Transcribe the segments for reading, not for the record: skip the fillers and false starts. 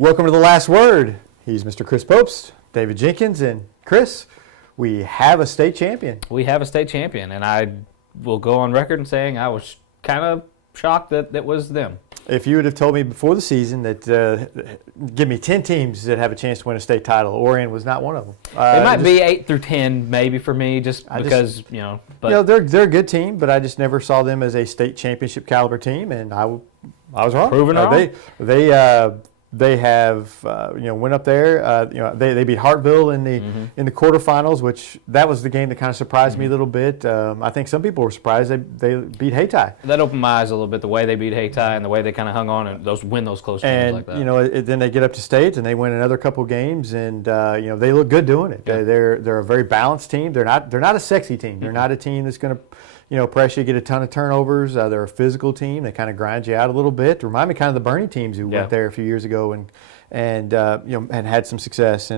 Welcome to The Last Word. He's Mr. Chris Popes, David Jenkins, and Chris, we have a state champion. We have a state champion, and I will go on record in saying I was kind of shocked that it was them. If you would have told me before the season that give me 10 teams that have a chance to win a state title, Oran was not one of them. It might be 8 through 10 maybe for me because. But they're a good team, but I just never saw them as a state championship caliber team, and I was wrong. Proven wrong. They have went up there. They beat Hartville in the quarterfinals, which that was the game that kind of surprised me a little bit. I think some people were surprised they beat Hayti. That opened my eyes a little bit, the way they beat Hayti and the way they kind of hung on and win those close games like that. And then they get up to state and they win another couple games, and they look good doing it. Yeah. They're a very balanced team. They're not a sexy team. They're not a team that's going to press you, get a ton of turnovers. They're a physical team. They kind of grind you out a little bit. Remind me kind of the Bernie teams who went there a few years ago and had some success.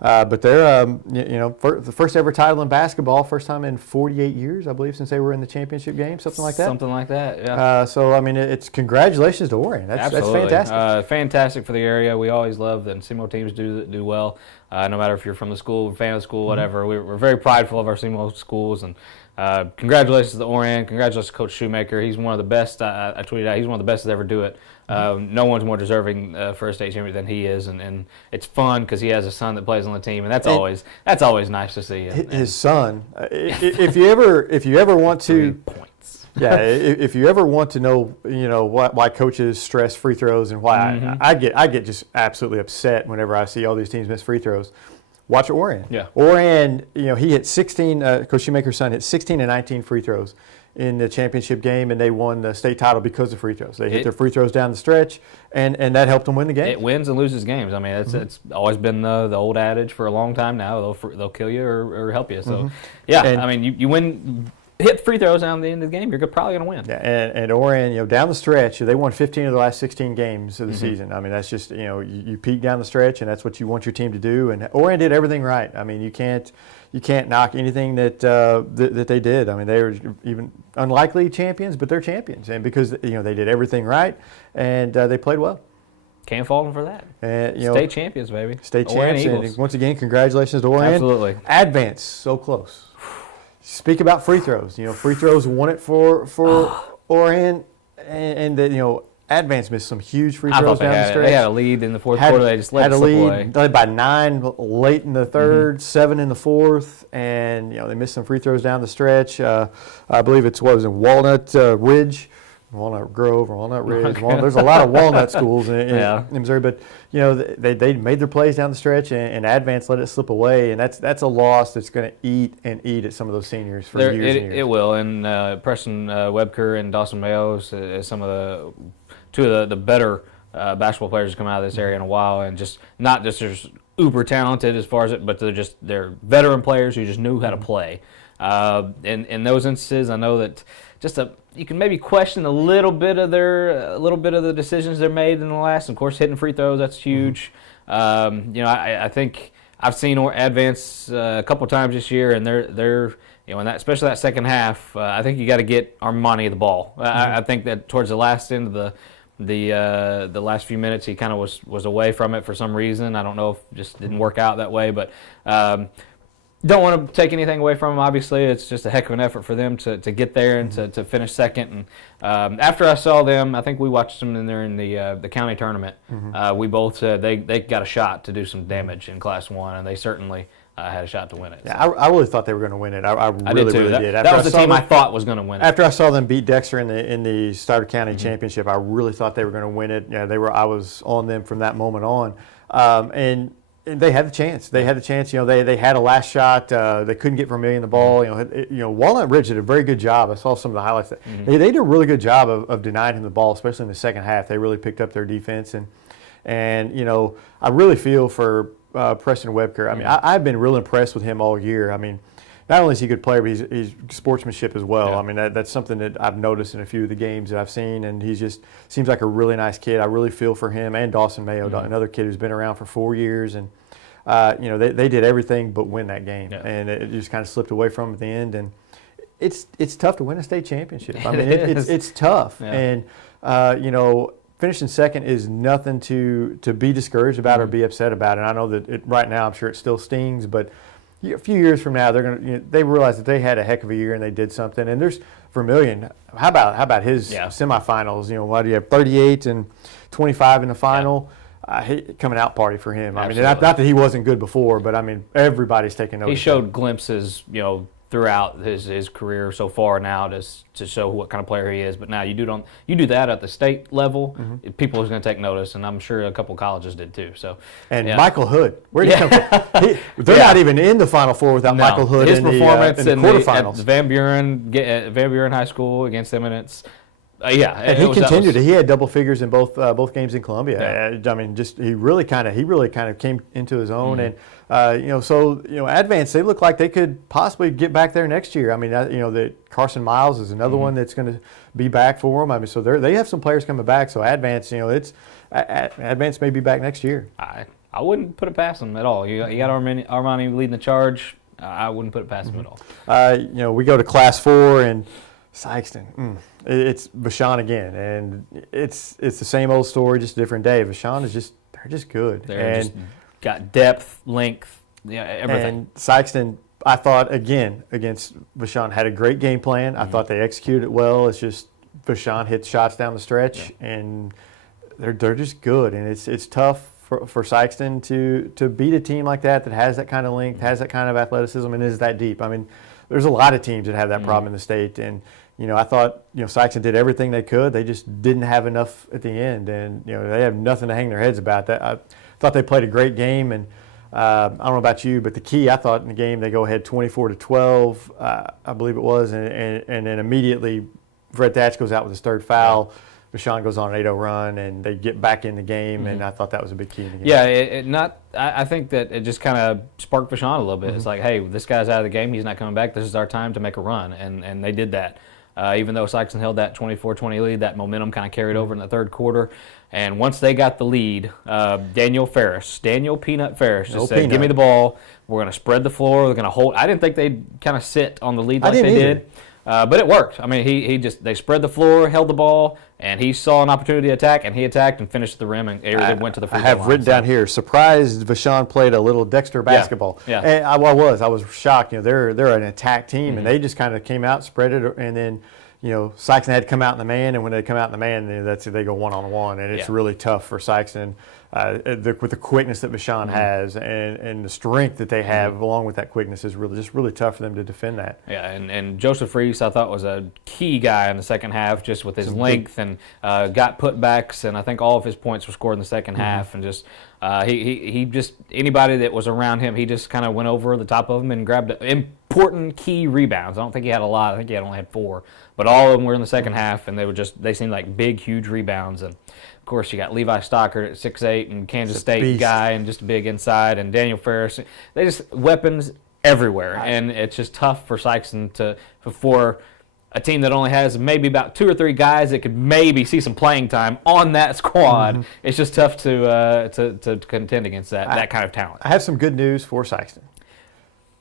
But they're the first ever title in basketball, first time in 48 years, I believe, since they were in the championship game, something like that. Something like that, yeah. It's congratulations to Oran. That's fantastic. Fantastic for the area. We always love that SEMO teams do well. No matter if you're from the school, fan of the school, whatever. We're very prideful of our SEMO schools, and congratulations to Oran. Congratulations to Coach Shoemaker. He's one of the best. I tweeted out, he's one of the best to ever do it. No one's more deserving for a state champion than he is, and it's fun because he has a son that plays on the team, and that's always nice to see. His son. If you ever want to 3 points. Yeah, if you ever want to know, why coaches stress free throws and why I get just absolutely upset whenever I see all these teams miss free throws. Watch Oran. Yeah. Oran, he hit 16. Coach Shoemaker's son hit 16 and 19 free throws in the championship game, and they won the state title because of free throws. They hit their free throws down the stretch, and that helped them win the game. It wins and loses games. I mean, it's always been the old adage for a long time now. They'll kill you or help you. So, you win. Hit free throws down the end of the game, you're probably going to win. Yeah, and Oran, down the stretch, they won 15 of the last 16 games of the season. I mean, that's just, you peak down the stretch, and that's what you want your team to do. And Oran did everything right. I mean, you can't knock anything that they did. I mean, they were even unlikely champions, but they're champions, and because they did everything right, and they played well. Can't fault them for that. State champions, baby. State champions. And once again, congratulations to Oran. Absolutely. Advance, so close. Speak about free throws. Free throws won it for Oran, and Advance missed some huge free throws down the stretch. They had a lead in the fourth quarter. They just let it slip away. They led by 9 late in the third, 7 in the fourth, and they missed some free throws down the stretch. I believe it's Walnut Ridge. Walnut Grove or Walnut Ridge. There's a lot of Walnut schools in Missouri, but they made their plays down the stretch, and Advance let it slip away, and that's a loss that's going to eat at some of those seniors for years and years. It will, and Preston Webker and Dawson Mayo is some of two of the better basketball players to come out of this area in a while, and just not just just uber talented as far as it, but they're veteran players who just knew how to play. In those instances, I know that you can maybe question a little bit of the decisions they're made in the last. Of course, hitting free throws, that's huge. I think I've seen Advance a couple times this year, and they're especially that second half. I think you got to get Armani the ball. I think that towards the last end of the last few minutes, he kind of was away from it for some reason. I don't know if it just didn't work out that way, but. Don't want to take anything away from them. Obviously, it's just a heck of an effort for them to get there and to finish second. And after I saw them, I think we watched them in the county tournament. We both said they got a shot to do some damage in Class 1, and they certainly had a shot to win it. Yeah, I really thought they were going to win it. I really did. That was the team I thought was going to win it. After I saw them beat Dexter in the Stoddard County Championship, I really thought they were going to win it. Yeah, I was on them from that moment on, and they had the chance. They had the chance. They had a last shot. They couldn't get Vermillion the ball. Walnut Ridge did a very good job. I saw some of the highlights. They did a really good job of denying him the ball, especially in the second half. They really picked up their defense, and I really feel for Preston Webker. I mean, I've been real impressed with him all year. I mean, not only is he a good player, but he's sportsmanship as well. Yeah. I mean, that's something that I've noticed in a few of the games that I've seen, and he just seems like a really nice kid. I really feel for him, and Dawson Mayo, another kid who's been around for 4 years, and they did everything but win that game, and it just kind of slipped away from them at the end. And it's tough to win a state championship. I mean, it's tough, and finishing second is nothing to be discouraged about or be upset about. And I know that right now, I'm sure it still stings, but a few years from now, they realize that they had a heck of a year and they did something. And there's Vermillion. How about his semifinals? What do you have? 38 and 25 in the final. Coming out party for him. Absolutely. I mean, not that he wasn't good before, but I mean, everybody's taking notice. He showed glimpses, throughout his career so far now to show what kind of player he is. But now you do that at the state level, people are going to take notice, and I'm sure a couple colleges did too. So Michael Hood, where did he come from? They're not even in the Final Four without Michael Hood his in the performance in the quarterfinals. At Van Buren High School against Eminence. And he continued. He had double figures in both games in Columbia. I mean, he really kind of came into his own, and Advance, they look like they could possibly get back there next year. I mean, that Carson Miles is another one that's going to be back for them. I mean, so they have some players coming back. So Advance, Advance may be back next year. I wouldn't put it past them at all. You got Armani leading the charge. I wouldn't put it past them at all. We go to Class 4 and Sikeston. It's Vashon again, and it's the same old story, just a different day. Vashon they're just good. They're just got depth, length, everything. And Sikeston, I thought again against Vashon, had a great game plan. I thought they executed it well. It's just Vashon hits shots down the stretch, and they're just good. And it's tough for Sikeston to beat a team like that has that kind of length, has that kind of athleticism, and is that deep. I mean, there's a lot of teams that have that problem in the state, and I thought Sikeston did everything they could. They just didn't have enough at the end, and they have nothing to hang their heads about. That I thought they played a great game, and I don't know about you, but the key I thought in the game, they go ahead 24-12, I believe it was, and then immediately Fred Thatch goes out with his third foul. Vashon goes on an 8-0 run, and they get back in the game, and I thought that was a big key in the game. Yeah, I think that it just kind of sparked Vashon a little bit. It's like, hey, this guy's out of the game. He's not coming back. This is our time to make a run, and they did that. Even though Sikeston held that 24-20 lead, that momentum kind of carried over in the third quarter. And once they got the lead, Daniel Peanut Ferris just said, give me the ball. We're going to spread the floor. We're going to hold. I didn't think they'd kind of sit on the lead like they did. But it worked. I mean, they spread the floor, held the ball, and he saw an opportunity to attack, and he attacked and finished the rim, and they went to the free throw line. I have written down here, surprised Vashon played a little Dexter basketball. Yeah. And I was shocked. They're an attack team, and they just kind of came out, spread it, and then Sikeston had to come out in the man, and when they come out in the man, they go one-on-one, and it's really tough for Sikeston with the quickness that Vashon has and the strength that they have along with that quickness is really tough for them to defend that. Yeah, and Joseph Reese I thought was a key guy in the second half just with his length and got putbacks, and I think all of his points were scored in the second half, and just he just anybody that was around him, he just kind of went over the top of them and grabbed important key rebounds. I don't think he had a lot. I think he only had 4. But all of them were in the second half, and they seemed like big, huge rebounds. And, of course, you got Levi Stockert at 6'8", and Kansas State guy, and just big inside, and Daniel Ferris. They just weapons everywhere. And it's just tough for Sikeston for a team that only has maybe about 2 or 3 guys that could maybe see some playing time on that squad. It's just tough to contend against that kind of talent. I have some good news for Sikeston.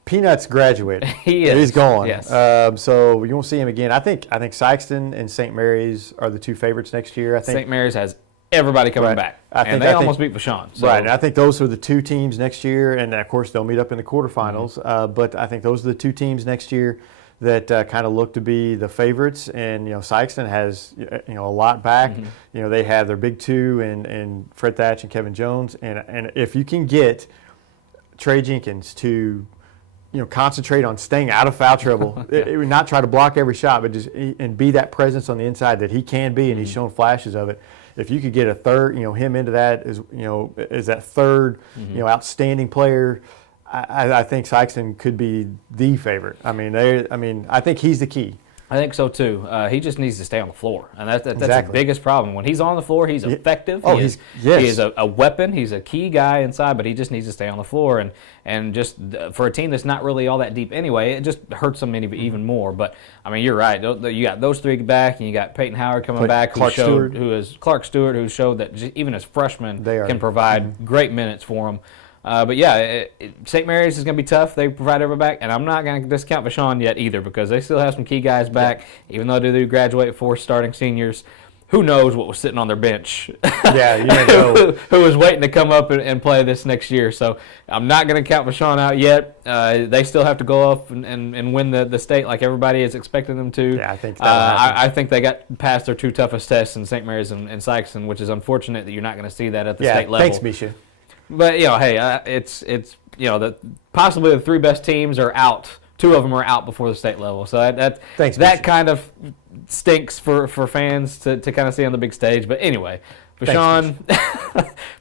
Peanuts graduated. He is. He's gone. Yes. So you won't see him again. I think Sikeston and St. Mary's are the 2 favorites next year. I think St. Mary's has everybody coming back, and they almost beat Vashon. So. Right, and I think those are the 2 teams next year, and of course they'll meet up in the quarterfinals. But I think those are the 2 teams next year that kind of look to be the favorites. And Sikeston has a lot back. They have their big 2 and Fred Thatch and Kevin Jones, and if you can get Trey Jenkins to concentrate on staying out of foul trouble. It would not try to block every shot, but just and be that presence on the inside that he can be, and he's shown flashes of it. If you could get a third, him into that as that third, outstanding player, I think Sikeston could be the favorite. I think he's the key. I think so too. He just needs to stay on the floor, and that's Exactly. the biggest problem. When he's on the floor, he's effective. Oh, he is a weapon. He's a key guy inside, but he just needs to stay on the floor. And just for a team that's not really all that deep anyway, it just hurts them even more. But I mean, you're right. You got those 3 back, and you got Peyton Howard coming back, Clark Stewart, who showed that even as freshmen can provide great minutes for him. But yeah, St. Mary's is going to be tough. They provide everybody back, and I'm not going to discount Vashon yet either because they still have some key guys back, even though they do graduate 4 starting seniors. who knows what was sitting on their bench. Yeah, you never know. who was waiting to come up and play this next year. So I'm not going to count Vashon out yet. They still have to go up and win the state like everybody is expecting them to. Yeah, I think that I think they got past their two toughest tests in St. Mary's and Sikeston, which is unfortunate that you're not going to see that at the state level. Thanks, Misha. But, hey, it's possibly the three best teams are out. Two of them are out before the state level. So that kind of stinks for fans to kind of see on the big stage. But anyway, Vashon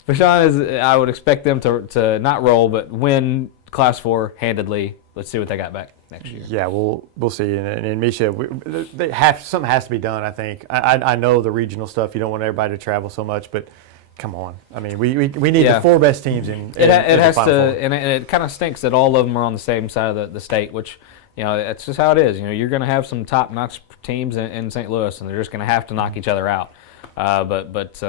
is, I would expect them to not roll, but win Class 4 handedly. Let's see what they got back next year. Yeah, we'll see. And Misha, something has to be done, I think. I know the regional stuff, you don't want everybody to travel so much, but come on. I mean, we need the four best teams in it has the Final to, Four. and it kind of stinks that all of them are on the same side of the state, which, that's just how it is. You're going to have some top-notch teams in St. Louis, and they're just going to have to knock each other out. But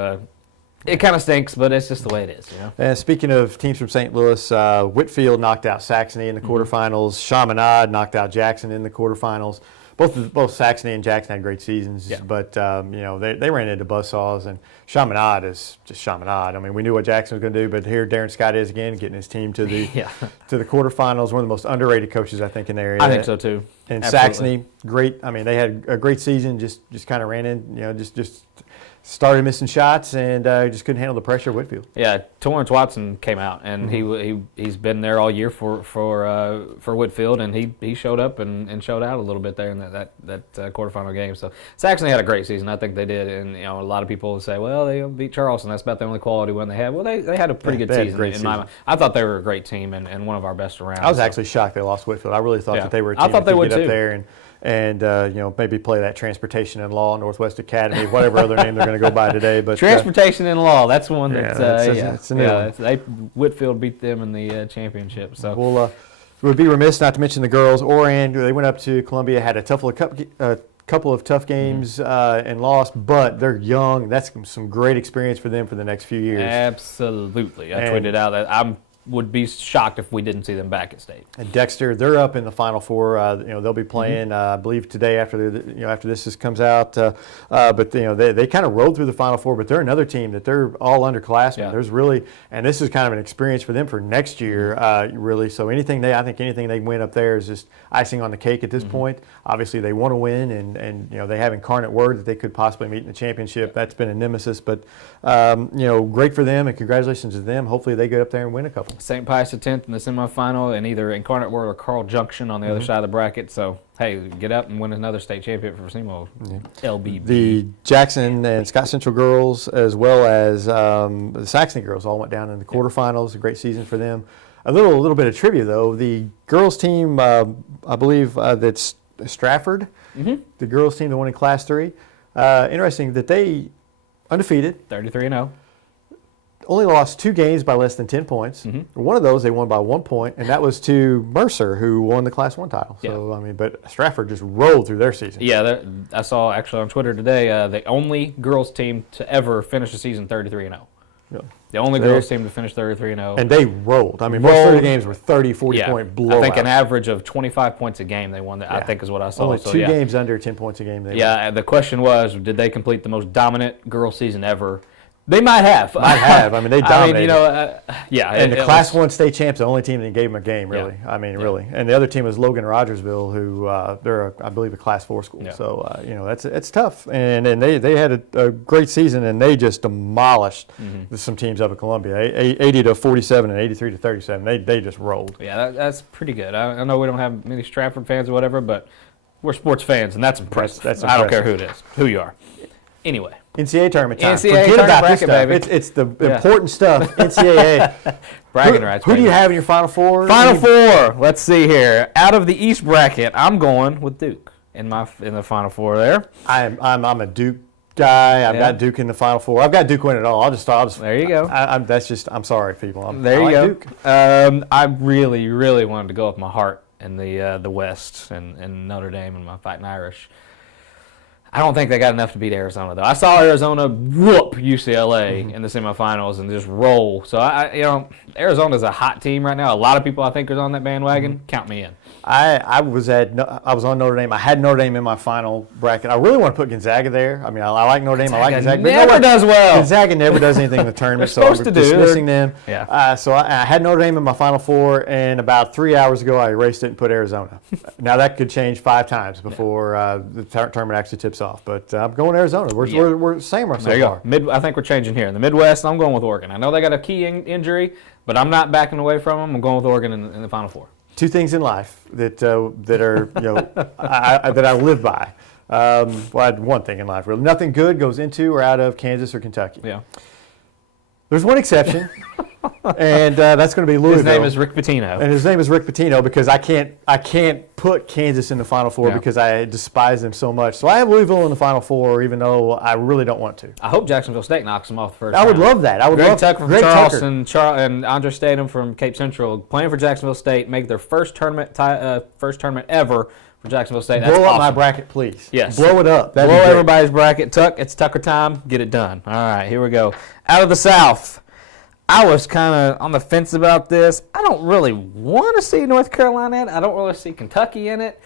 it kind of stinks, but it's just the way it is. And speaking of teams from St. Louis, Whitfield knocked out Saxony in the quarterfinals. Chaminade knocked out Jackson in the quarterfinals. Both Saxony and Jackson had great seasons, but they ran into buzzsaws, and Chaminade is just Chaminade. I mean, we knew what Jackson was going to do, but here Darren Scott is again, getting his team to the to the quarterfinals. One of the most underrated coaches, I think, in the area. I think so too. And Saxony, great. I mean, they had a great season. Just kind of ran in, just started missing shots and just couldn't handle the pressure of Whitfield. Yeah, Torrance Watson came out, and he's been there all year for Whitfield, and he showed up and showed out a little bit there in that quarterfinal game. So Saxony had a great season, I think they did, and a lot of people say, well, they beat Charleston, that's about the only quality win they had. Well, they had a pretty good season in my mind. I thought they were a great team and one of our best around. I was actually shocked they lost Whitfield. I really thought that they were a team that could get up there and maybe play that Transportation and Law, Northwest Academy, whatever other name they're going to go by today. But Transportation and Law, that's one that it's a new one. Whitfield beat them in the championship. So we'll would be remiss not to mention the girls. Oran, they went up to Columbia, had a couple of tough games and lost, but they're young. That's some great experience for them for the next few years. Absolutely, I tweeted out that would be shocked if we didn't see them back at state. And Dexter, they're up in the Final Four. They'll be playing, I believe, today after this comes out. But they kind of rode through the Final Four. But they're another team that they're all underclassmen. Yeah. There's really, and this is kind of an experience for them for next year, really. So anything they win up there is just icing on the cake at this point. Obviously, they want to win, and they have incarnate word that they could possibly meet in the championship. That's been a nemesis, but great for them, and congratulations to them. Hopefully, they get up there and win a couple. St. Pius X in the semifinal, and either Incarnate Word or Carl Junction on the other side of the bracket. So, hey, get up and win another state championship for SEMO LBB. The Jackson and Scott Central girls, as well as the Saxony girls, all went down in the quarterfinals. A great season for them. A little bit of trivia, though. The girls team, I believe that's Stratford, the girls team that won in Class 3. Interesting that they, undefeated. 33-0. Only lost 2 games by less than 10 points. One of those they won by 1 point, and that was to Mercer, who won the Class 1 title. So, but Stratford just rolled through their season. Yeah, I saw actually on Twitter today the only girls team to ever finish the season 33-0. Really? The only girls team to finish 33-0. And they rolled. I mean, most of the games were 30, 40-point blowouts. I think an average of 25 points a game they won. I think is what I saw. Only 2 games under 10 points a game. The question was, did they complete the most dominant girls season ever? They might have. I mean, they dominated. And the Class 1 state champs, the only team that gave them a game, really. Yeah. I mean, really. And the other team was Logan Rogersville, who they're, I believe, a Class 4 school. Yeah. So, it's tough. And they had a great season, and they just demolished some teams up at Columbia, 80-47 and 83-37. They just rolled. Yeah, that's pretty good. I know we don't have many Stratford fans or whatever, but we're sports fans, and that's impressive. That's I don't care who it is, who you are. Anyway. NCAA tournament time. NCAA tournament bracket, baby. It's the important stuff. NCAA. Bragging rights. Who do you have in your Final Four? Final Four. Let's see here. Out of the East bracket, I'm going with Duke in the Final Four. There. I'm a Duke guy. I've got Duke in the Final Four. I've got Duke win it all. I'll just. There you go. I'm sorry, people. There you go. Duke. I really, really wanted to go with my heart in the West and Notre Dame and my Fighting Irish. I don't think they got enough to beat Arizona, though. I saw Arizona whoop UCLA in the semifinals and just roll. So, Arizona's a hot team right now. A lot of people I think are on that bandwagon. Count me in. I was on Notre Dame. I had Notre Dame in my final bracket. I really want to put Gonzaga there. I mean, I like Notre Dame. I like Gonzaga. But Never does well. Gonzaga never does anything in the tournament, so I'm supposed to do. dismissing them. Yeah. So I had Notre Dame in my Final Four, and about 3 hours ago, I erased it and put Arizona. Now that could change 5 times before the tournament actually tips off. But I'm going Arizona. We're same so there you far. go. I think we're changing here in the Midwest. I'm going with Oregon. I know they got a key injury, but I'm not backing away from them. I'm going with Oregon in the Final Four. 2 things in life that are that I live by. Well, I had one thing in life. Really, nothing good goes into or out of Kansas or Kentucky. Yeah. There's one exception, and that's going to be Louisville. His name is Rick Pitino. And his name is Rick Pitino because I can't put Kansas in the Final Four because I despise them so much. So I have Louisville in the Final Four, even though I really don't want to. I hope Jacksonville State knocks them off the first I would love that. I would Greg love Tucker from Greg Charleston and Andre Statham from Cape Central playing for Jacksonville State, make their first tournament ever for Jacksonville State. That's Blow up awesome. my bracket, please. Yes. Blow it up. That'd Blow be great. everybody's bracket. It's Tucker time. Get it done. All right, here we go. Out of the South. I was kind of on the fence about this. I don't really want to see North Carolina in it. I don't really see Kentucky in it.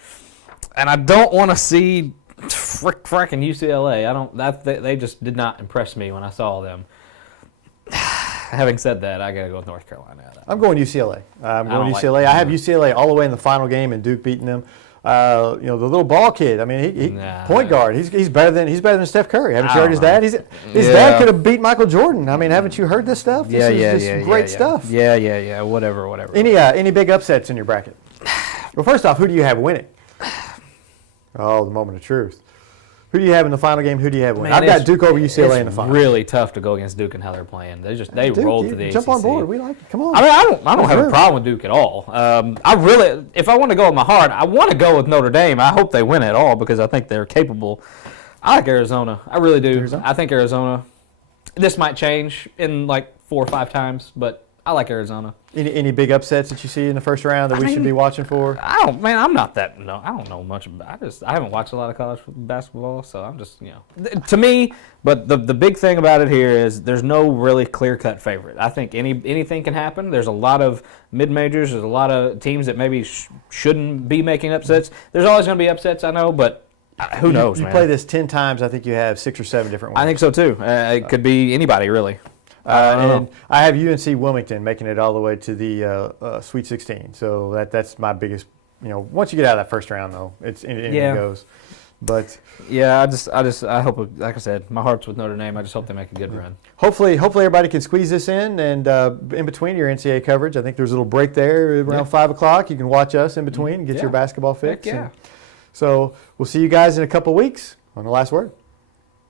And I don't want to see frickin' UCLA. They just did not impress me when I saw them. Having said that, I got to go with North Carolina. I'm going UCLA. I'm going UCLA. Like I have UCLA all the way in the final game and Duke beating them. The little ball kid. I mean, he point guard. He's better than Steph Curry. Haven't you heard his dad? His dad could have beat Michael Jordan. I mean, haven't you heard this stuff? This is great stuff. Yeah. Whatever. Any big upsets in your bracket? Well, first off, who do you have winning? Oh, the moment of truth. Who do you have in the final game? Who do you have winning? I've got Duke over UCLA in the final. It's really tough to go against Duke and how they're playing. They rolled to the ACC. Jump on board. We like it. Come on. I mean, I don't have a problem with Duke at all. If I want to go with my heart, I want to go with Notre Dame. I hope they win it all because I think they're capable. I like Arizona. I really do. Arizona? I think Arizona. This might change in like 4 or 5 times, but I like Arizona. Any big upsets that you see in the first round that we should be watching for? I don't know much about. I haven't watched a lot of college basketball, so I'm just to me. But the big thing about it here is there's no really clear-cut favorite. I think anything can happen. There's a lot of mid-majors. There's a lot of teams that maybe shouldn't be making upsets. There's always going to be upsets, I know, but who knows? You man. play this 10 times. I think you have 6 or 7 different ones. I think so too. It could be anybody really. And I have UNC Wilmington making it all the way to the Sweet 16. So that's my biggest. Once you get out of that first round, though, anything goes. But yeah, I hope. Like I said, my heart's with Notre Dame. I just hope they make a good run. Hopefully everybody can squeeze this in, and in between your NCAA coverage, I think there's a little break there around 5 o'clock. You can watch us in between and get your basketball fix. Heck yeah. So we'll see you guys in a couple weeks on The Last Word.